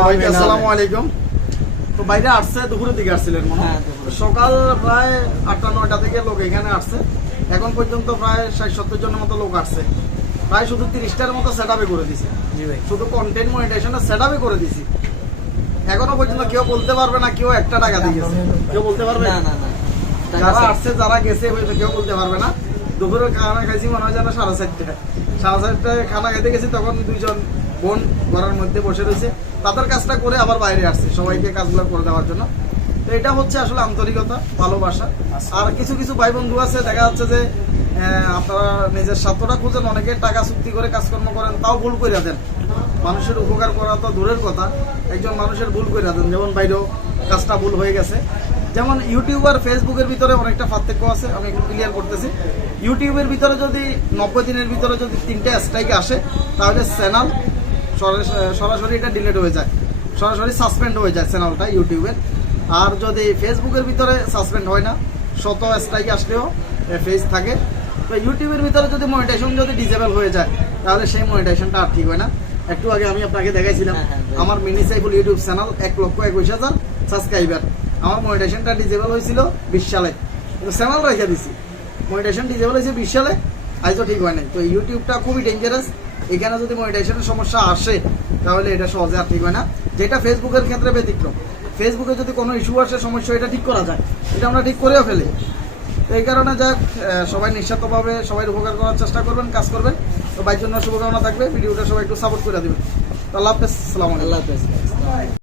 সবাইকে আসসালামু আলাইকুম। তো বাইরে আসছে দুপুরের দিকে আসছিলেন মনে হয়। সকাল প্রায় 8টা-9টা থেকে লোক এখানে আসছে। এখন পর্যন্ত প্রায় 60-70 জনের মতো লোক আসছে। প্রায় শুধু 30টার মতো সেট আপে করে দিছি। শুধু কন্টেন্ট মনিটাইজেশনের সেট আপে করে দিছি। এখনো পর্যন্ত কেউ বলতে পারবে না কেউ 1 টাকা দিয়ে গেছে। কেউ বলতে পারবে না। যারা আসছে যারা গেছে হয়তো কেউ বলতে পারবে না। দুপুরে খানা খাইছি মনে হয় যেন 4:30টায়। 4:30টায় খানা খেতে গেছি, তখন দুইজন বোন ঘরের মধ্যে বসে রয়েছে। তাদের কাজটা করে আবার বাইরে আসছে সবাইকে কাজগুলো করে দেওয়ার জন্য। তো এটা হচ্ছে আসলে আন্তরিকতা, ভালোবাসা। আর কিছু কিছু ভাই বন্ধু আছে দেখা যাচ্ছে যে আপনারা নিজের স্বার্থটা খুঁজেন, অনেকে টাকা চুক্তি করে কাজকর্ম করেন, তাও ভুল করে দেন। মানুষের উপকার করা তো দূরের কথা, একজন মানুষের ভুল করে দেন। যেমন বাইরেও কাজটা ভুল হয়ে গেছে। যেমন ইউটিউব আর ফেসবুকের ভিতরে অনেকটা পার্থক্য আছে, আমি একটু ক্লিয়ার করতেছি। ইউটিউবের ভিতরে যদি 90 দিনের ভিতরে যদি 3টে স্ট্রাইক আসে, তাহলে চ্যানেল সরাসরি এটা ডিলিট হয়ে যায়, সরাসরি সাসপেন্ড হয়ে যায় চ্যানেলটা ইউটিউবের। আর যদি ফেসবুকের ভিতরে সাসপেন্ড হয় না, 100 স্ট্রাইক আসলেও ফেজ থাকে। তো ইউটিউবের ভিতরে যদি মনিটাইজেশন যদি ডিসেবল হয়ে যায়, তাহলে সেই মনিটাইজেশনটা আর ঠিক হয় না। একটু আগে আমি আপনাকে দেখাইছিলাম আমার mini Saiful YouTube channel 1,21,000 subscriber. আমার মনিটাইজেশনটা ডিসেবল হয়েছিল 20 সালে, কিন্তু চ্যানেল রেখে দিছি। মনিটাইজেশন ডিসেবল হয়েছে 20 সালে, আজও ঠিক হয় নাই। তো ইউটিউবটা খুবই ডেঞ্জারাস। এখানে যদি মনিটাইজেশনের সমস্যা আসে, তাহলে এটা সহজে আর ঠিক হয় না। যেটা ফেসবুকের ক্ষেত্রে ব্যতিক্রম। ফেসবুকে যদি কোনো ইস্যু আসে, সমস্যা, এটা ঠিক করা যায়, এটা আমরা ঠিক করেও ফেলি। তো এই কারণে যাক, সবাই নিঃস্বার্থভাবে সবাই উপকার করার চেষ্টা করবেন, কাজ করবেন। তো বাইর জন্য শুভকামনা থাকবে। ভিডিওটা সবাই একটু সাপোর্ট করে দেবেন। তো আল্লাহ হাফেজ, আসসালামু আলাইকুম।